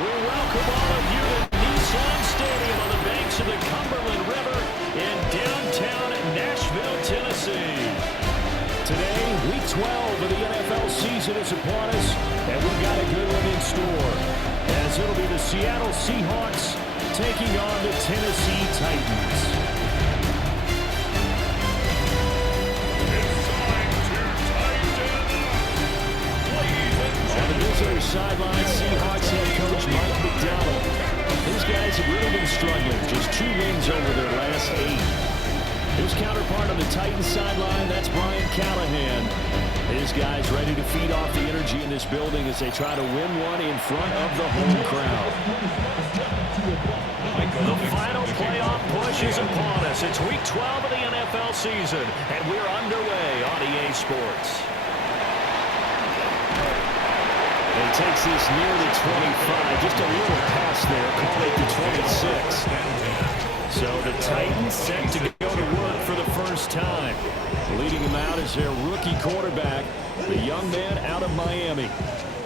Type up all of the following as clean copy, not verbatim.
We welcome all of you to Nissan Stadium on the banks of the Cumberland River in downtown Nashville, Tennessee. Today, week 12 of the NFL season is upon us, and we've got a good one in store, as it'll be the Seattle Seahawks taking on the Tennessee Titans. On the visitor sideline, Seahawks head coach Mike McDonald. These guys have really been struggling. Just 2 wins over their last 8. His counterpart on the Titans sideline, that's Brian Callahan. His guys ready to feed off the energy in this building as they try to win one in front of the home crowd. The final playoff push is upon us. It's week 12 of the NFL season, and we're underway on EA Sports. He takes this near the 25. Just a little pass there. Call it the 26. So the Titans set to go to work for the first time. Leading him out is their rookie quarterback, the young man out of Miami.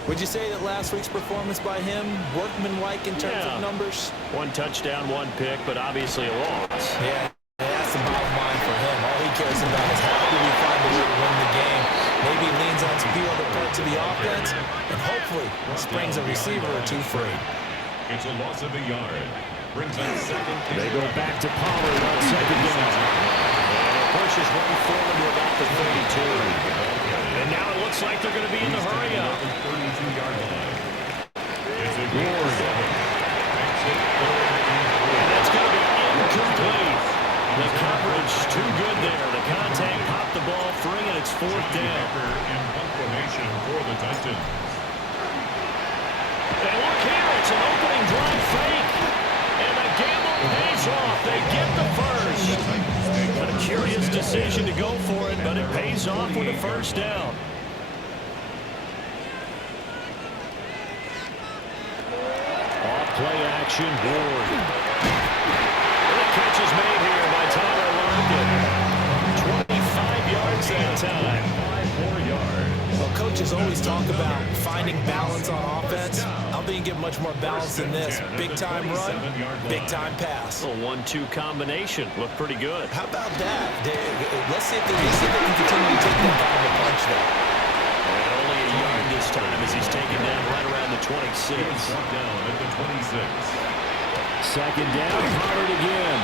Would you say that last week's performance by him, workmanlike in terms of numbers? 1 touchdown, 1 pick, but obviously a loss. Yeah, that's the bottom line for him. All he cares about is how do we find a way to win the game. Maybe leans on some few other parts of the offense, and hopefully springs a receiver or 2 free. It's a loss of a yard. Brings up second. They go back to Pollard on second down. And it pushes one forward to about the 32. And now it looks like they're going to be in the hurry up. 32-yard line. Ward. And that's going to be incomplete. The coverage too good there. The contact popped the ball free, and it's 4th down. In formation for the Titans. And look here, it's an opening drive fake. And the gamble pays off. They get the first. But a curious decision to go for it, but it pays off with a first down. Off play action, Ward. And the catch is made here by Tyler Lockett. 25 yards that time. 5 more yards. Well, coaches always talk about finding balance on offense. I don't think you get much more balance than this. Big-time run, big-time pass. A 1-2 combination. Looked pretty good. How about that? Let's see if they can continue to take that kind of a punch there. And only a yard this time as he's taken down right around the 26. Down at the 26. Second down, Pollard again.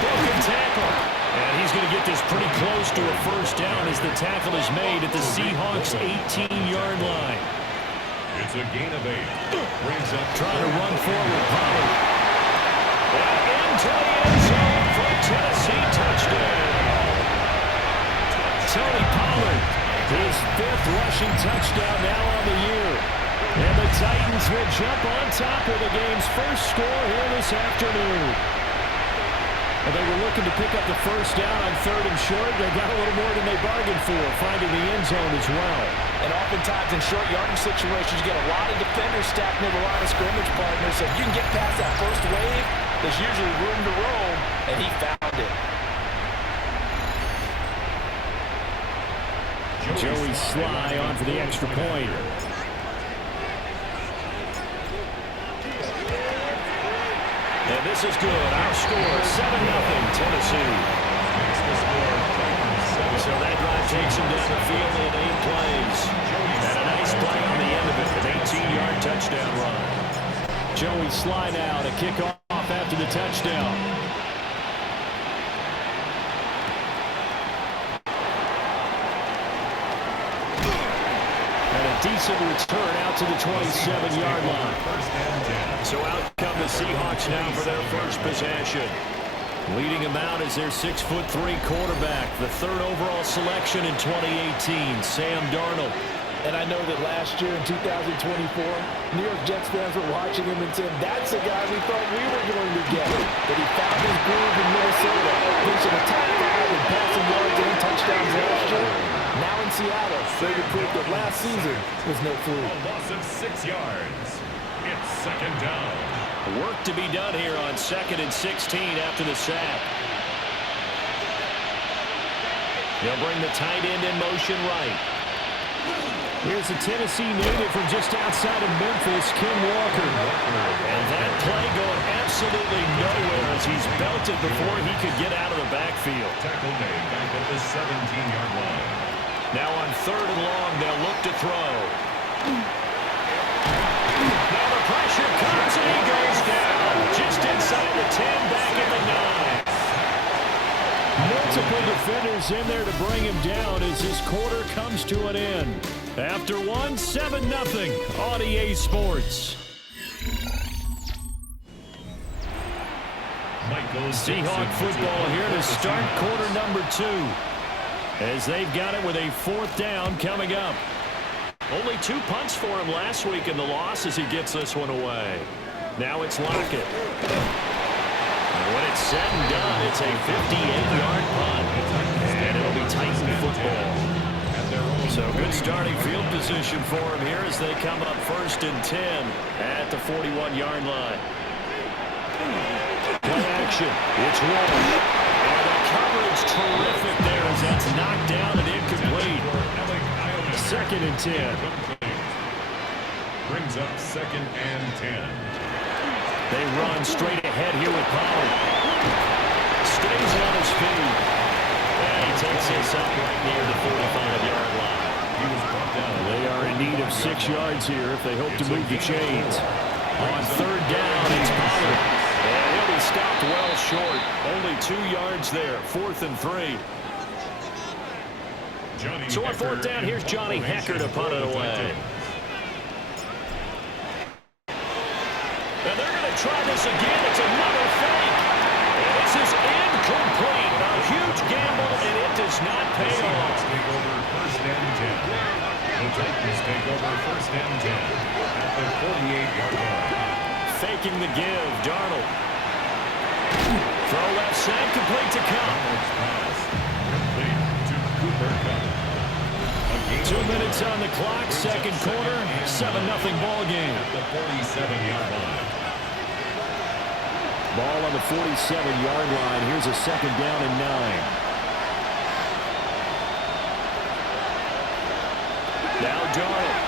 Broken tackle. And he's going to get this pretty close to a first down as the tackle is made at the Seahawks' 18-yard line. It's a gain of 8. Brings up trying to run forward, Pollard. And into the end zone for a Tennessee touchdown. Tony Pollard, his 5th rushing touchdown now on the year. And the Titans will jump on top of the game's first score here this afternoon. And they were looking to pick up the first down on 3rd and short. They got a little more than they bargained for, finding the end zone as well. And oftentimes in short yardage situations, you get a lot of defenders stacked near the line of scrimmage partners. So if you can get past that first wave, there's usually room to roam, and he found it. Joey Sly on for the extra point. And this is good. Our score, 7-0 Tennessee. So that drive takes him down the field in 8 plays. And a nice play on the end of it, an 18-yard touchdown run. Joey Sly now to kick off after the touchdown. And a decent return out to the 27-yard line. So out come the Seahawks now for their first possession. Leading them out is their 6'3" quarterback, the 3rd overall selection in 2018, Sam Darnold. And I know that last year in 2024, New York Jets fans were watching him and said, that's the guy we thought we were going to get. But he found his groove in Minnesota, reaching the top 5 in passing yards and touchdowns last year. Now in Seattle, they proved that last season was no fluke. A loss of 6 yards. It's 2nd down. Work to be done here on 2nd and 16 after the sack. They'll bring the tight end in motion right. Here's a Tennessee native from just outside of Memphis, Ken Walker. And that play going absolutely nowhere as he's belted before he could get out of the backfield. Tackle made back at the 17-yard line. Now on 3rd and long, they'll look to throw. Now the pressure comes and he goes down. Just inside the 10, back at the 9. Multiple defenders in there to bring him down as this quarter comes to an end. After one, 7-0 on EA Sports. Seahawk football here to start quarter number 2. As they've got it with a 4th down coming up. Only 2 punts for him last week in the loss as he gets this one away. Now it's Lockett. And when it's said and done, it's a 58-yard punt. And it'll be Titan football. So good starting field position for him here as they come up 1st and 10 at the 41-yard line. Play action. It's rolling. And the coverage terrific there as that's knocked down and incomplete. 2nd and 10. Brings up 2nd and 10. They run straight ahead here with Pollard. Stays on his feet. And he takes this up right near the 45-yard line. He was brought down. They are in need of 6 yards here if they hope to move the chains. On 3rd down, it's Pollard. And he'll be stopped well short. Only 2 yards there. 4th and 3. So on 4th down, here's Johnny Hecker to punt it away. And they're going to try this again. It's another fake. And this is incomplete. A huge gamble, and it does not pay off. Take over 1st and 10. The Titans take over 1st and 10 at the 48-yard line. Faking the give, Darnold. Throw left side, complete to Cup. Complete to Cooper Cup. 2 minutes on the clock, 2nd quarter, 7-0 ball game. At the 47-yard line. Ball on the 47-yard line. Here's a 2nd down and 9. Now Darnold.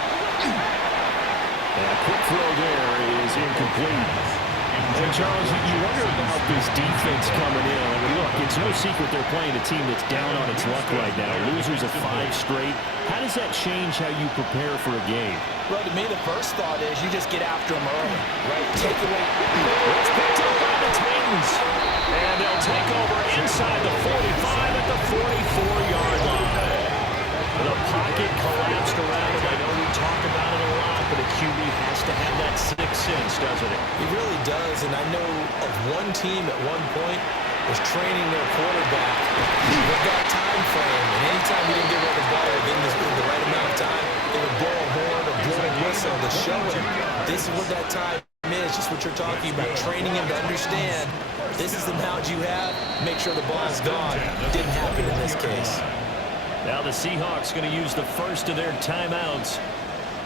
And a quick throw there is incomplete. And Charles, you wonder about this defense coming in. I mean, look, it's no secret they're playing a team that's down on its luck right now. Losers of 5 straight. How does that change how you prepare for a game? Well, to me, the first thought is you just get after them early, right? Take away. It's picked up by the Titans. And they'll take over inside the 45 at the 44-yard line. The pocket collapsed around him. I know we talk about it a lot, but a QB has to have that 6th sense, doesn't it? He really does, and I know of one team at one point was training their quarterback with that time frame, and anytime he didn't get rid of the ball within the right amount of time, they would blow a horn or blow a whistle to show him this is what that time is, just what you're talking about, training him to understand this is the amount you have, make sure the ball's gone. Didn't happen in this case. Now the Seahawks going to use the first of their timeouts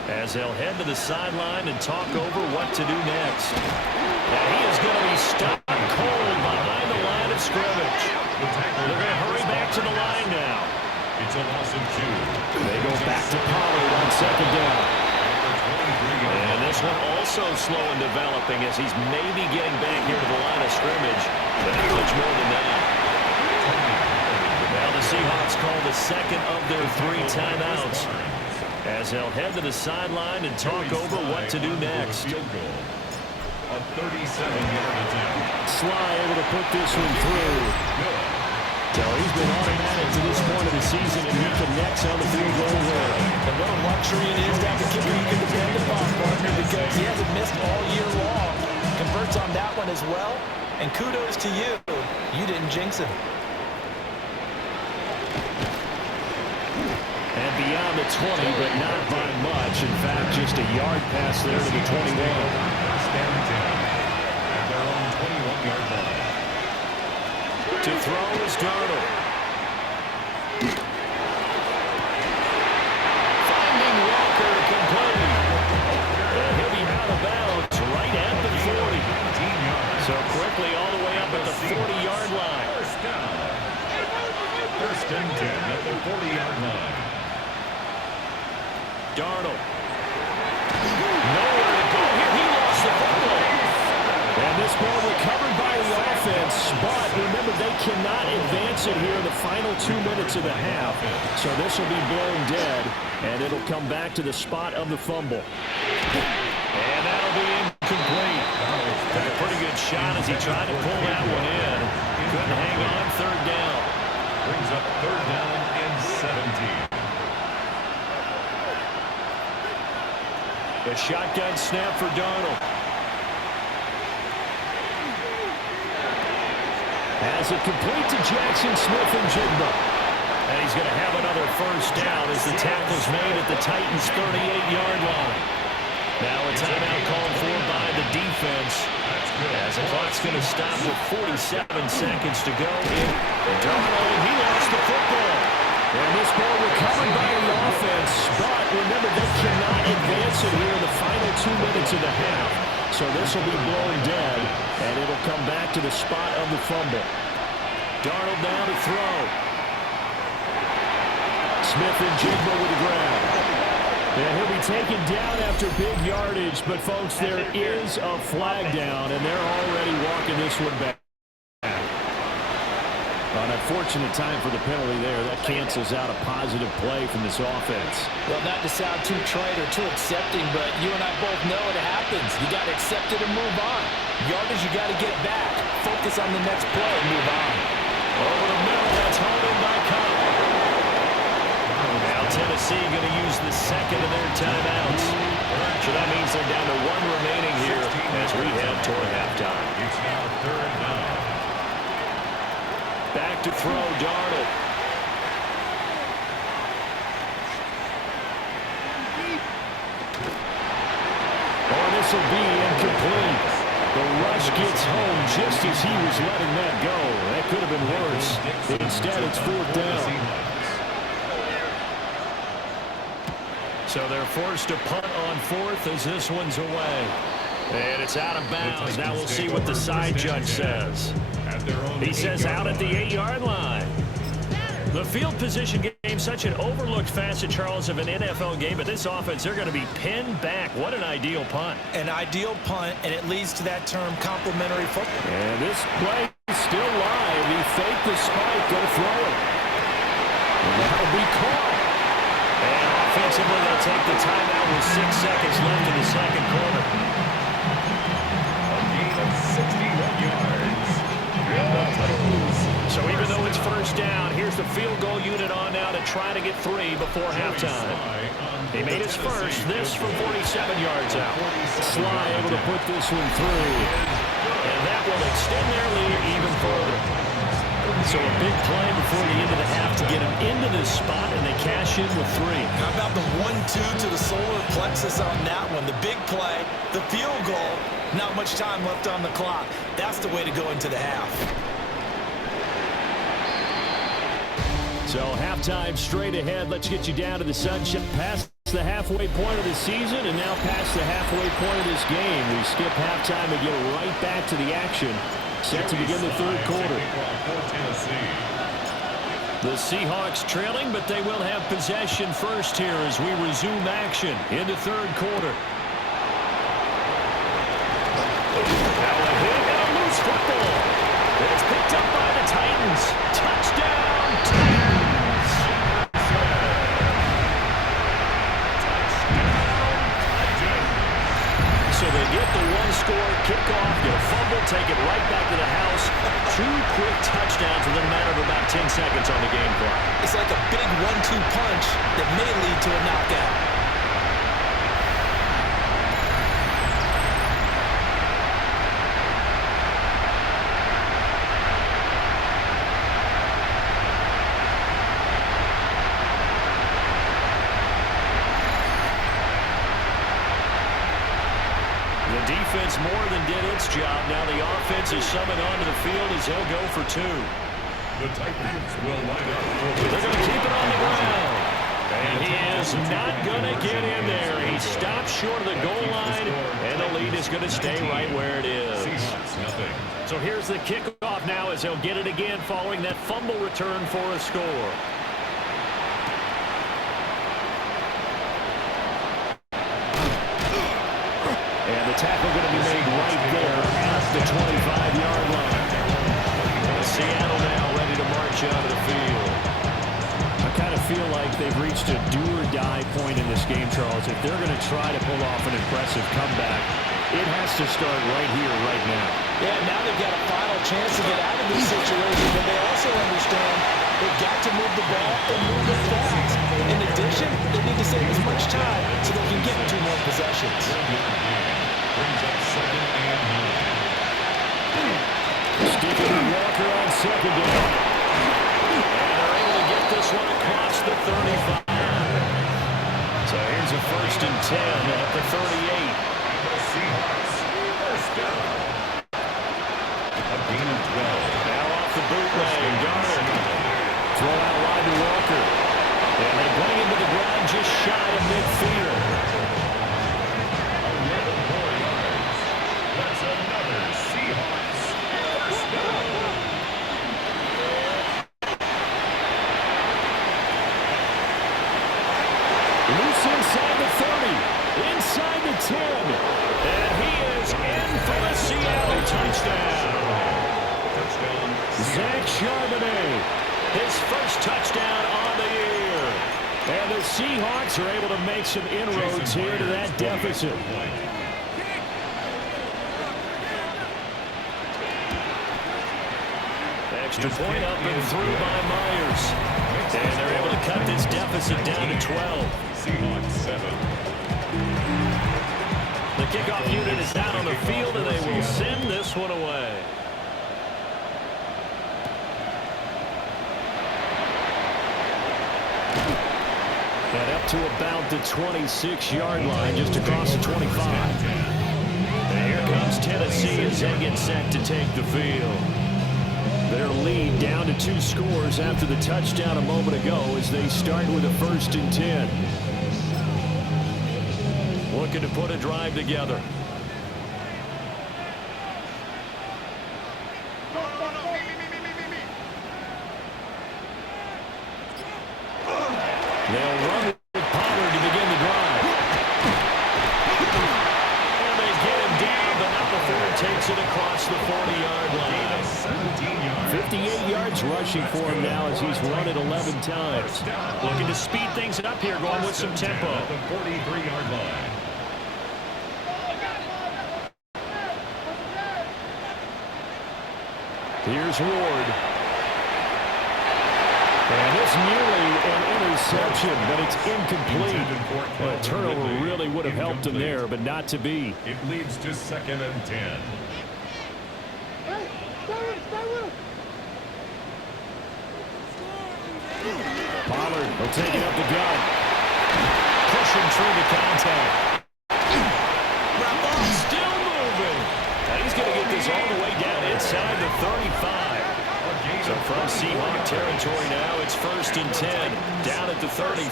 as they'll head to the sideline and talk over what to do next. Now he is going to be stuck cold behind the line of scrimmage. They're going to hurry back to the line now. It's a loss of 2. They go back to Pollard on 2nd down. And this one also slow in developing as he's maybe getting back here to the line of scrimmage, but not much more than that. Now the Seahawks call the 2nd of their 3 timeouts as they'll head to the sideline and talk over what to do next. A 37-yard attempt. Sly able to put this one through. So he's been automatic to this point of the season, and he connects on the field goal there. And what a luxury it is to have a kicker you can depend upon, partner, because he hasn't missed all year long. Converts on that one as well, and kudos to you. You didn't jinx him. And beyond the 20, but not by much. In fact, just a yard pass there to the 21. Stand 10 at their own 21-yard line. To throw is Darnold. Finding Walker complete. And he'll be out of bounds right at the 40. So quickly all the way up at the 40-yard line. First down. 1st and 10 at the 40-yard line. Darnold. Nowhere to go here. He lost the football. And this ball recovered by the offense, but remember, they cannot advance it here in the final 2 minutes of the half. So this will be blown dead, and it'll come back to the spot of the fumble. And that'll be incomplete. Took a pretty good shot as he tried to pull that one in. Couldn't hang on. Third down. Brings up third down and 17. The shotgun snap for Darnold. Has it complete to Jackson Smith and Jigba. And he's going to have another first down as the tackle's made at the Titans' 38-yard line. Now a timeout called for by the defense as the clock's going to stop with 47 seconds to go. And Darnold, he lost the football. And this ball recovered by the offense, but remember, they cannot advance it here in the final 2 minutes of the half. So this will be blown dead, and it'll come back to the spot of the fumble. Darnold now to throw. Smith and Jigba with the grab. And he'll be taken down after big yardage, but folks, there is a flag down, and they're already walking this one back. An unfortunate time for the penalty there. That cancels out a positive play from this offense. Well, not to sound too trite or too accepting, but you and I both know it happens. You got to accept it and move on. Yardage, you got to get back. Focus on the next play and move on. Over the middle, that's hauled in by Cobb. Now Tennessee going to use the second of their timeouts. So that means they're down to one remaining here as we head toward halftime. It's now third down. Back to throw, Darnold. Oh, this will be incomplete. The rush gets home just as he was letting that go. That could have been worse. Instead, it's fourth down. So they're forced to punt on fourth as this one's away. And it's out of bounds. Now we'll see what the side judge says. He says out at the 8-yard line. The field position game, such an overlooked facet, Charles, of an NFL game. But this offense, they're going to be pinned back. What an ideal punt. An ideal punt, and it leads to that term complementary football. And this play is still live. He faked the spike, go throw it. And that'll be caught. And offensively, they'll take the timeout with 6 seconds left in the second quarter. A gain of 61 yards. So even though it's first down, here's the field goal unit on now to try to get 3 before halftime. He made his first, this from 47 yards out. Sly able to put this one through. And that will extend their lead even further. So a big play before the end of the half to get him into this spot, and they cash in with 3. How about the 1-2 to the solar plexus on that one? The big play, the field goal, not much time left on the clock. That's the way to go into the half. So halftime straight ahead. Let's get you down to the sunshine. Past the halfway point of the season and now past the halfway point of this game. We skip halftime and get right back to the action. Set to begin the third quarter. The Seahawks trailing, but they will have possession first here as we resume action in the third quarter. Now a hit and a loose football. It's picked up by the Titans. Touchdown, Titans. So they get the one-score kickoff, get a fumble, take it right back to the house. 2 quick touchdowns within a matter of about 10 seconds on the game clock. It's like a big 1-2 punch that may lead to a knockout. The defense more than did its job. Now the offense is summoned onto the field as he'll go for 2. The Titans will line up. They're going to keep it on the ground. And he is not going to get in there. He stops short of the goal line, and the lead is going to stay right where it is. So here's the kickoff now as he'll get it again following that fumble return for a score. tackle going to be made right there at the 25-yard line. Seattle now ready to march out of the field. I kind of feel like they've reached a do-or-die point in this game, Charles. If they're going to try to pull off an impressive comeback, it has to start right here, right now. Yeah, now they've got a final chance to get out of this situation, but they also understand they've got to move the ball and move it fast. In addition, they need to save as much time so they can get 2 more possessions. Brings up 2nd and 9. Sticking with Walker on 2nd down. And they're able to get this one across the 35. So here's a 1st and 10 at the 38. Seahawks, first down. A gain of 12. Now off the bootleg, Garner. Throw out wide to Walker. And they bring him to the ground just shy of midfield. 11 more yards. That's another Seahawks, first down. Loose inside the 30. Inside the 10. And he is in for the Seattle touchdown. Zach Charbonnet, his first touchdown on the year. And the Seahawks are able to make some inroads here to that deficit. Extra point up and through by Myers. And they're able to cut this deficit down to 12. Seahawks 7. The kickoff unit is down on the field, and they will send this one away. And up to about the 26-yard line, just across the 25. And here comes Tennessee as they get set to take the field. Their lead down to 2 scores after the touchdown a moment ago as they start with a 1st and 10. Looking to put a drive together. They'll run with Pollard to begin the drive. And they get him down, but not before it takes it across the 40-yard line. 17 yards. 58 yards rushing for him now as he's run it 11 times. Looking to speed things up here, going with some tempo. At the 43-yard line. Here's Ward. And it's nearly an interception, but it's incomplete. A turnover really would have helped him there, but not to be. It leads to 2nd and 10. Pollard will take it up the gut. Pushing through the contact. Still moving. And he's going to get this all the way down inside the 35. So from Seahawk territory now, it's 1st and 10. Down at the 33.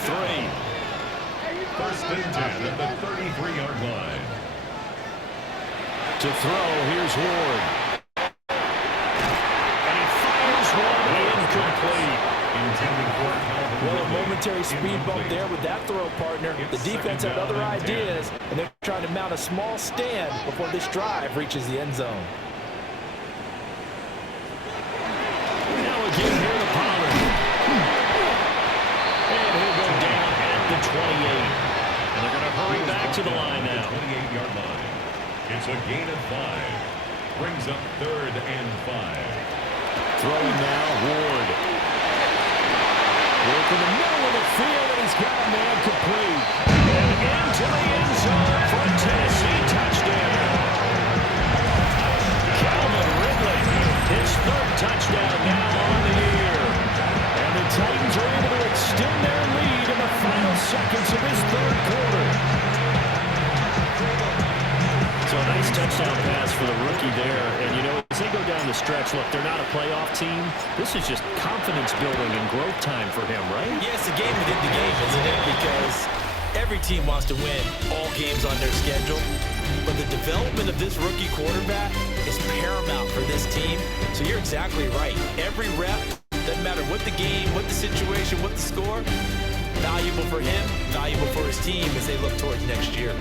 1st and 10 at the 33-yard line. To throw, here's Ward. And he fires one incomplete. Well, a momentary speed bump there with that throw, partner. The defense had other ideas, and they're trying to mount a small stand before this drive reaches the end zone. Now again here to Pollard. And he'll go down at the 28. And they're going to hurry back to the line now. 28-yard line. It's a gain of 5. Brings up 3rd and 5. Throwing now, Ward. Work in the middle of the field, and he's got a man complete. And into the end zone for a Tennessee touchdown. Calvin Ridley, his 3rd touchdown now on the year. And the Titans are able to extend their lead in the final seconds of this 3rd quarter. So a nice touchdown pass for the rookie there. And, you know, as they go down the stretch, look, they're not a playoff team. This is just confidence building and growth time for him, right? Yeah, it's a game within the game, isn't it? Because every team wants to win all games on their schedule. But the development of this rookie quarterback is paramount for this team. So you're exactly right. Every rep, doesn't matter what the game, what the situation, what the score, valuable for him, valuable for his team as they look towards next year.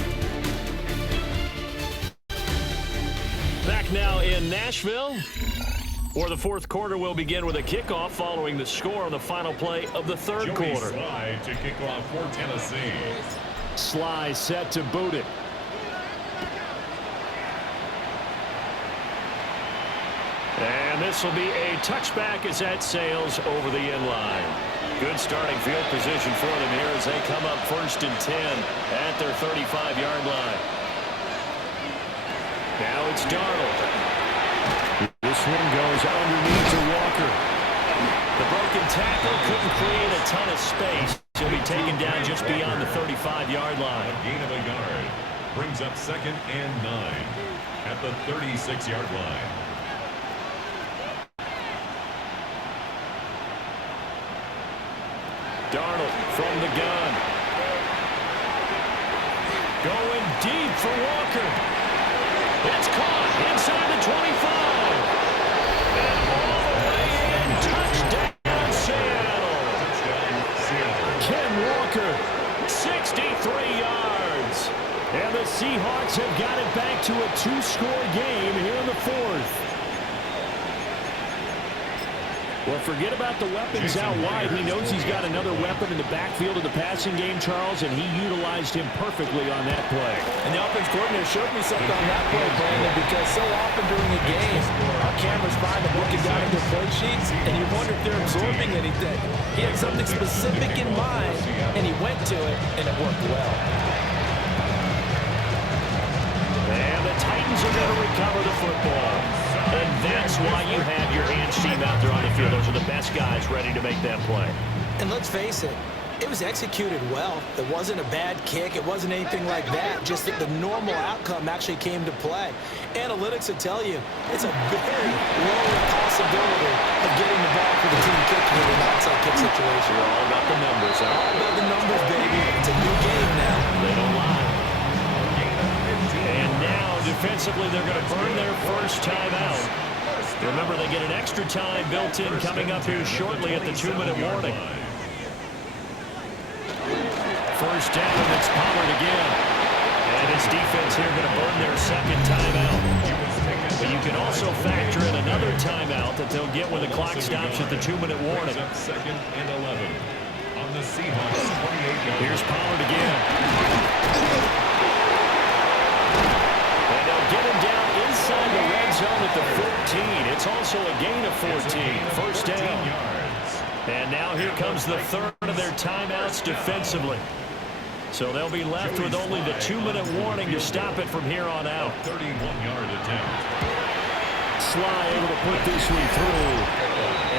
back now in Nashville, where the fourth quarter will begin with a kickoff following the score on the final play of the third quarter. Sly to kick off for Tennessee. Sly set to boot it. And this will be a touchback as that sails over the end line. Good starting field position for them here as they come up 1st and 10 at their 35-yard line. Now it's Darnold. This one goes underneath to Walker. The broken tackle couldn't create a ton of space. He'll be taken down just beyond the 35-yard line. A gain of a yard brings up 2nd and 9 at the 36-yard line. Darnold from the gun. Going deep for Walker. It's caught inside the 25. And all the way in. Touchdown, Seattle. Ken Walker, 63 yards. And the Seahawks have got it back to a 2-score game here in the fourth. Well, forget about the weapons out wide. He knows he's got another weapon in the backfield of the passing game, Charles, and he utilized him perfectly on that play. And the offense coordinator showed me something on that play, Brandon, because so often during a game, our cameras find them looking down at their play sheets, and you wonder if they're absorbing anything. He had something specific in mind, and he went to it, and it worked well. And the Titans are going to recover the football. And that's why you have your hands team out there on the field. Those are the best guys ready to make that play. And let's face it, it was executed well. It wasn't a bad kick. It wasn't anything like that. Just that the normal outcome actually came to play. Analytics will tell you it's a very low possibility of getting the ball for the team kicking in an outside kick situation. You're all about the numbers, huh? All about the numbers, baby. It's a new game now. They don't lie. And now, defensively, they're going to burn their first timeout. Remember, they get an extra time built in coming up here shortly at the 2-minute warning. First down, and it's Pollard again. And his defense here going to burn their second timeout. But you can also factor in another timeout that they'll get when the clock stops at the 2-minute warning. 2nd and 11 on the Seahawks 28-yard. Here's Pollard again. Get him down inside the red zone at the 14. It's also a gain of 14. First down. And now here comes the third of their timeouts defensively. So they'll be left with only the 2-minute warning to stop it from here on out. 31-yard attempt. Sly able to put this one through.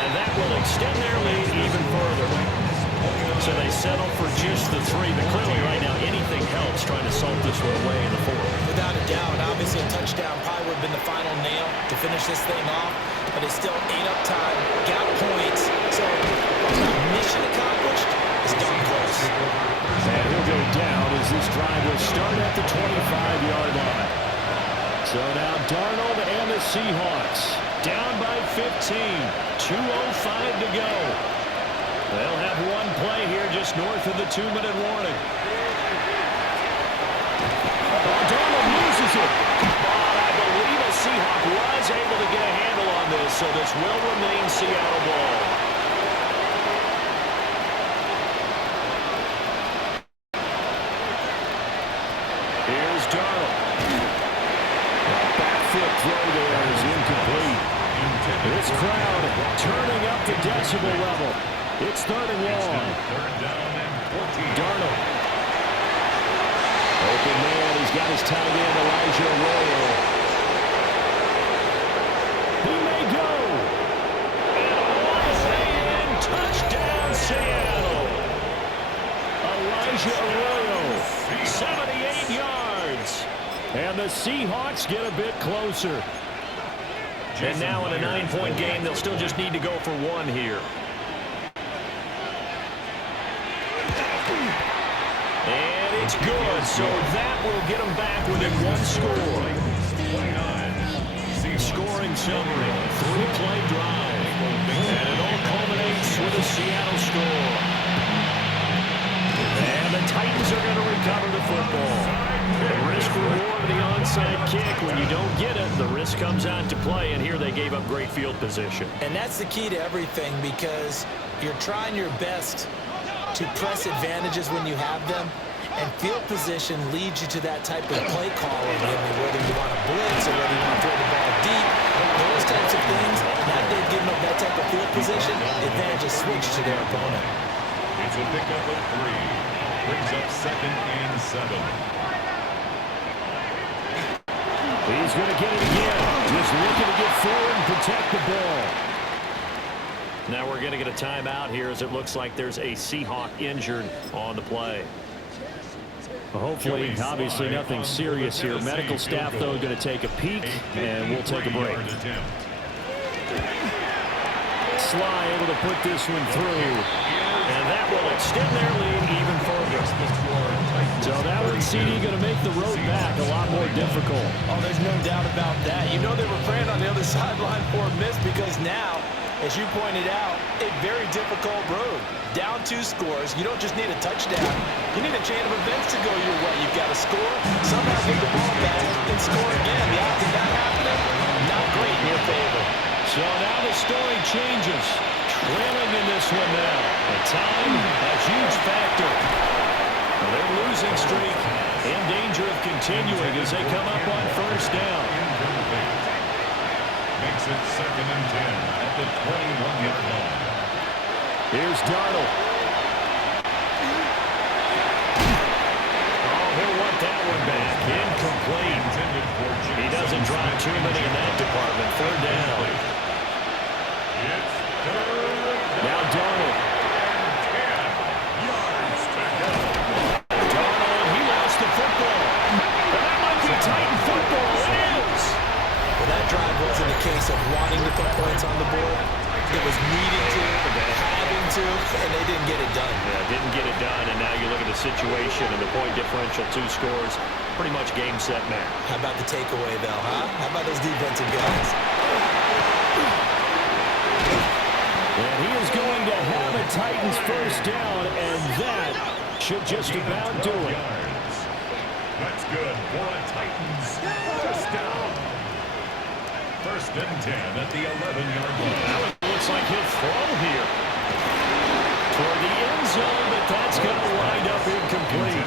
And that will extend their lead even further. So they settle for just the 3. But clearly right now anything helps trying to salt this one away in the fourth. Without a doubt, obviously a touchdown probably would have been the final nail to finish this thing off. But it's still ate up time, got points. So mission accomplished, it's darn close. And he'll go down as this drive will start at the 25-yard line. So now Darnold and the Seahawks down by 15. 2:05 to go. They'll have one play here just north of the 2-minute warning. Darnold loses it. I believe a Seahawk was able to get a handle on this, so this will remain Seattle ball. Here's Darnold. Back foot throw there is incomplete. This crowd turning up the decibel level. It's 3rd and long. Darnold. Open man. He's got his tight end, Elijah Arroyo. He may go. And all the way in. Touchdown, Seattle. Elijah Arroyo. 78 yards. And the Seahawks get a bit closer. And now in a 9-point game, they'll still just need to go for 1 here. And it's good, so that will get them back within 1 score. Scoring summary, 3-play drive. And it all culminates with a Seattle score. And the Titans are going to recover the football. The risk reward of the onside kick when you don't don't get it, the risk comes out to play, and here they gave up great field position. And that's the key to everything, because you're trying your best to press advantages when you have them, and field position leads you to that type of play calling. I mean, whether you want to blitz or whether you want to throw the ball deep, those types of things. Now that they've given up that type of field position, the advantage is switched to their opponent. It's a pickup of 3. Brings up 2nd and 7. He's going to get it again. Just looking to get forward and protect the ball. Now we're going to get a timeout here as it looks like there's a Seahawk injured on the play. Well, hopefully, obviously nothing serious here. Medical staff, though, going to take a peek, and we'll take a break. Sly able to put this one through, and that will extend their lead even further. So that one, CD, going to make the road back a lot more difficult. Oh, there's no doubt about that. You know they were praying on the other sideline for a miss, because now, as you pointed out, a very difficult road. Down 2 scores. You don't just need a touchdown. You need a chain of events to go your way. You've got to score, somehow get the ball back, and score again. The odds of that happening, not great in your favor. So now the story changes. Trailing in this one now. And time, a huge factor. Well, their losing streak in danger of continuing as they come up on 1st down. Makes it 2nd and 10 at the 21-yard line. Here's Darnold. Oh, he'll want that one back. Incomplete. He doesn't drop too many in that department. 3rd down. Now Darnold. Darnold, he lost the football. That might be Titan football. It is. Well, that drive wasn't a case of wanting to put points on the board. It was needing to, having to, and they didn't get it done. Yeah, didn't get it done, and now you look at the situation and the point differential, 2 scores, pretty much game, set, match. How about the takeaway, though, huh? How about those defensive guys? And he is going to have a Titans 1st down, and that should just about do it. That's good for a Titans 1st down. 1st and 10 at the 11-yard line. Looks like he'll throw here toward the end zone, but that's going to wind up incomplete.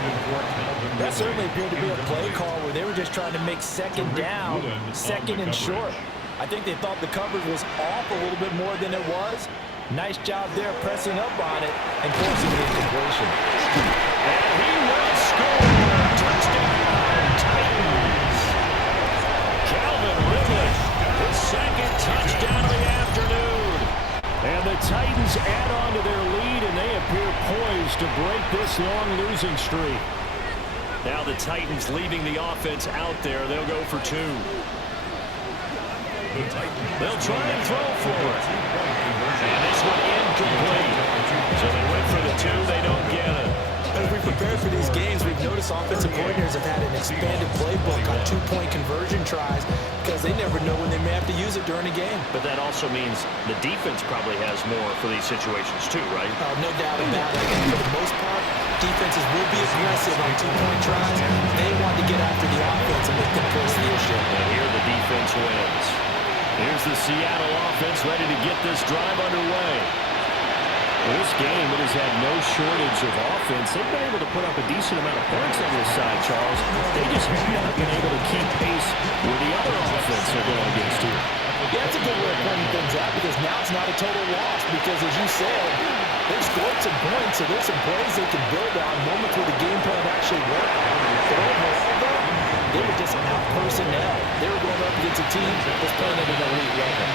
That certainly appeared to be a play call where they were just trying to make 2nd down, 2nd and short. I think they thought the coverage was off a little bit more than it was. Nice job there pressing up on it and forcing an incompletion. And he will score. Touchdown, Titans. Calvin Ridley, his 2nd touchdown of the afternoon. And the Titans add on to their lead, and they appear poised to break this long losing streak. Now the Titans leaving the offense out there. They'll go for 2. They'll try and throw for it. And this one incomplete. So they went for the 2. They don't get it. As we prepare for these games, we've noticed offensive coordinators have had an expanded playbook on 2-point conversion tries because they never know when they may have to use it during a game. But that also means the defense probably has more for these situations too, right? No doubt about it. And for the most part, defenses will be aggressive on 2-point tries. They want to get after the offense and make them force the issue. And here the defense wins. Here's the Seattle offense ready to get this drive underway. Well, this game, it has had no shortage of offense. They've been able to put up a decent amount of points on this side, Charles. They just have not been able to keep pace with the other offense they're going against here. Yeah, that's a good way of pointing things out because now it's not a total loss because, as you said, they've scored some points, so there's some plays they can build on, moments where the game plan actually worked. But overall, though, they were just out personnel. They were going up against a team that was playing at an elite level.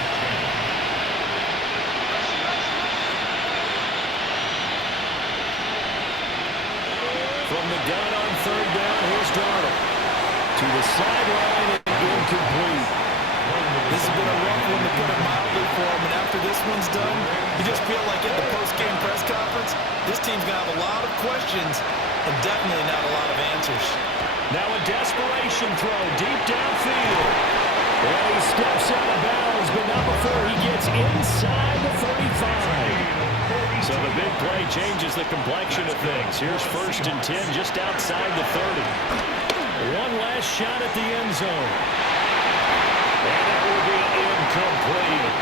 From the gun on 3rd down, here's Darnold. To the sideline and incomplete. This has been a rough one to put it mildly for him, and after this one's done, you just feel like at the post-game press conference, this team's going to have a lot of questions and definitely not a lot of answers. Now a desperation throw deep downfield. And he steps out of bounds, but not before he gets inside the 35. So the big play changes the complexion of things. Here's 1st and 10 just outside the 30. One last shot at the end zone. And that will be incomplete.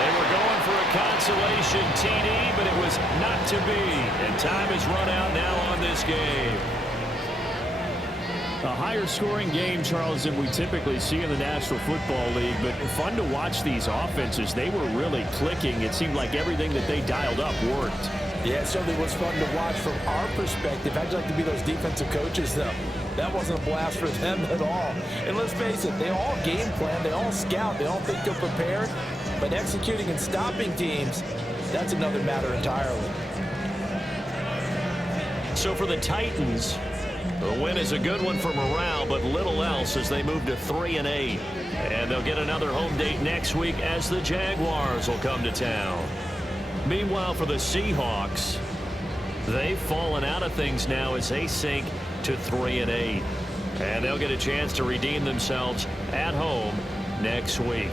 They were going for a consolation TD, but it was not to be. And time has run out now on this game. A higher scoring game, Charles, than we typically see in the National Football League, but fun to watch these offenses. They were really clicking. It seemed like everything that they dialed up worked. Yeah, it certainly was fun to watch from our perspective. I'd like to be those defensive coaches, though. That wasn't a blast for them at all. And let's face it, they all game plan, they all scout, they all think they're prepared. But executing and stopping teams, that's another matter entirely. So for the Titans, the win is a good one for morale, but little else as they move to 3-8. And they'll get another home date next week as the Jaguars will come to town. Meanwhile, for the Seahawks, they've fallen out of things now as they sink to 3-8. And they'll get a chance to redeem themselves at home next week.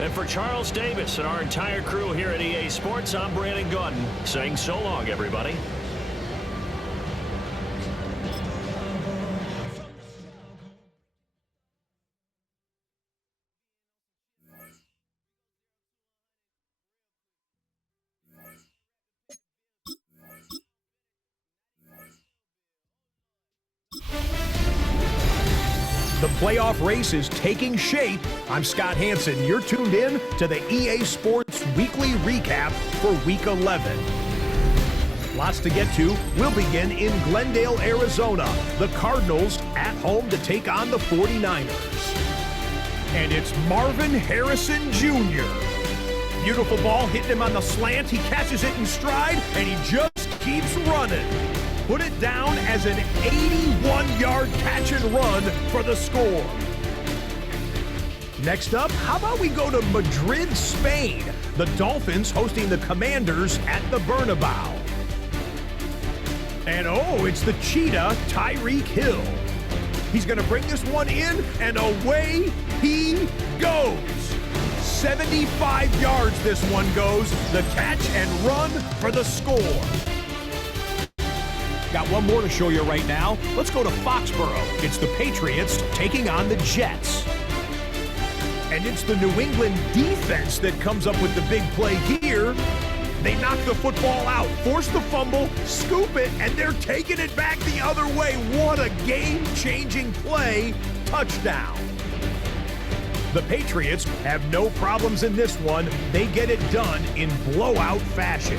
And for Charles Davis and our entire crew here at EA Sports, I'm Brandon Gaudin saying so long, everybody. The playoff race is taking shape. I'm Scott Hanson. You're tuned in to the EA Sports Weekly Recap for Week 11. Lots to get to. We'll begin in Glendale, Arizona. The Cardinals at home to take on the 49ers. And it's Marvin Harrison Jr. Beautiful ball hitting him on the slant. He catches it in stride, and he just keeps running. Put it down as an 81-yard catch and run for the score. Next up, how about we go to Madrid, Spain? The Dolphins hosting the Commanders at the Bernabeu. And oh, it's the Cheetah, Tyreek Hill. He's going to bring this one in, and away he goes. 75 yards this one goes. The catch and run for the score. Got one more to show you right now. Let's go to Foxborough. It's the Patriots taking on the Jets. And it's the New England defense that comes up with the big play here. They knock the football out, force the fumble, scoop it, and they're taking it back the other way. What a game-changing play. Touchdown. The Patriots have no problems in this one. They get it done in blowout fashion.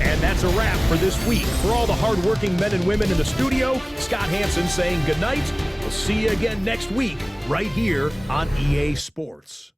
And that's a wrap for this week. For all the hardworking men and women in the studio, Scott Hanson saying goodnight. We'll see you again next week right here on EA Sports.